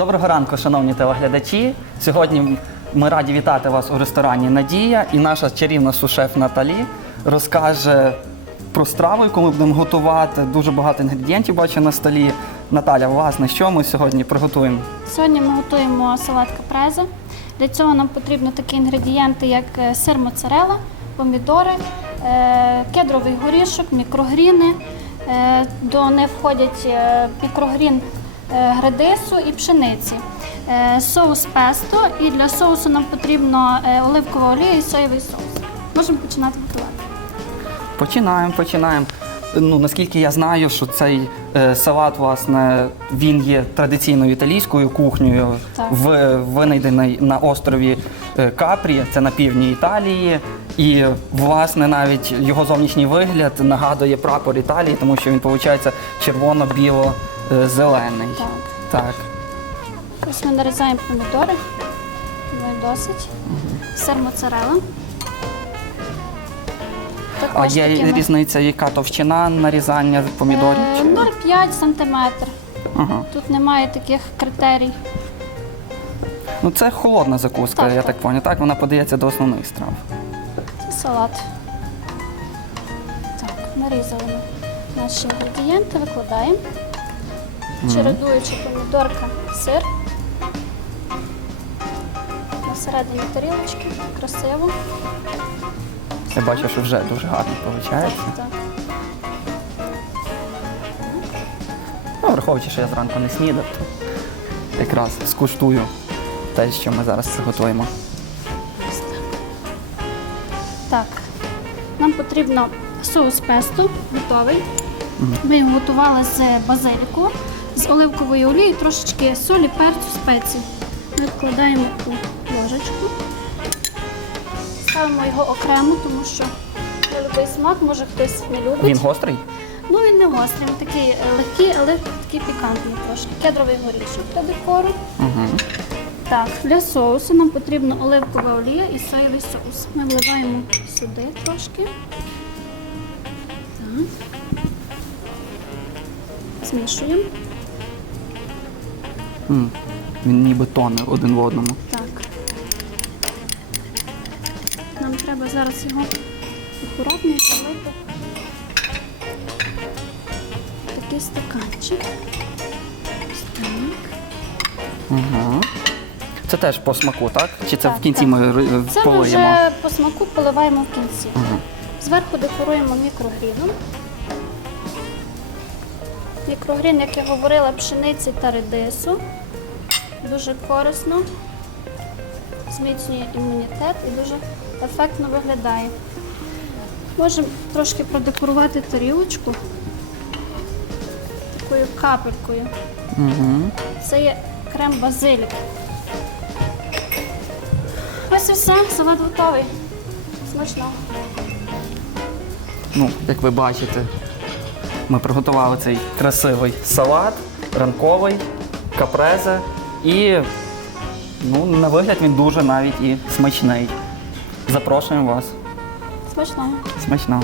Доброго ранку, шановні телеглядачі. Сьогодні ми раді вітати вас у ресторані Надія і наша чарівна сушеф Наталі розкаже про страву, яку ми будемо готувати. Дуже багато інгредієнтів бачу на столі. Наталя, власне, що ми сьогодні приготуємо? Сьогодні ми готуємо салат капреза. Для цього нам потрібні такі інгредієнти, як е, сир моцарелла, помідори, е, кедровий горішок, мікрогріни. Е, До них входять мікрогрін е, градису і пшениці. Е, Соус песто і для соусу нам потрібно е, оливкова олія і соєвий соус. Можемо починати готувати. Починаємо, починаємо. Ну, наскільки я знаю, що цей е, салат, власне, він є традиційною італійською кухнею, в, винайдений на острові е, Капрі, це на півдні Італії. І, власне, навіть його зовнішній вигляд нагадує прапор Італії, тому що він, виходить, червоно-біло-зелений. Так. Так. Ось ми нарізаємо помідори. Ну, досить. Сир моцарелла. А Також є такими- різниця, яка товщина нарізання помідорів? Е, чи- 0,5 сантиметр. Ага. Тут немає таких критерій. Ну, це холодна закуска, Так, я так. так поняв. Так, вона подається до основних страв. Це салат. Так, нарізали ми наші інгредієнти, викладаємо. Чередуючи помідорка, сир. На середині тарілочки. Красиво. Я бачу, що вже дуже гарно виходить. Так. Ну, враховуючи, що я зранку не снідав, то якраз скуштую те, що ми зараз готуємо. Так, нам потрібно соус песто готовий. Ми його готували з базиліку, з оливкової олії, трошечки солі, перцю, спеції. Ми вкладаємо у ложечку. Ставимо його окремо, тому що не любий смак, може хтось не любить. Він гострий? Ну він не гострий, він такий е, легкий, але такий пікантний трошки. Кедровий горішок для декору. Угу. Так, для соусу нам потрібна оливкова олія і соєвий соус. Ми вливаємо сюди трошки. Так. Змішуємо. Він ніби тоне один в одному. Так. Нам треба зараз його акуратно залити. в Такий стаканчик. Ось так. Угу. Це теж по смаку, так? Чи це Так, в кінці так. ми ри- Це ми полиємо? вже по смаку поливаємо в кінці. Мгм. Зверху декоруємо мікрогріном. Мікрогрін, як я говорила, пшениці та редису. Дуже корисно, зміцнює імунітет і дуже ефектно виглядає. Можемо трошки продекорувати тарілочку такою капелькою. Угу. Це є крем базилік. Ось і все, салат готовий. Смачного. Ну, як ви бачите, ми приготували цей красивий салат, ранковий, капрезе. І ну, на вигляд він дуже навіть і смачний. Запрошуємо вас. Смачного. Смачного.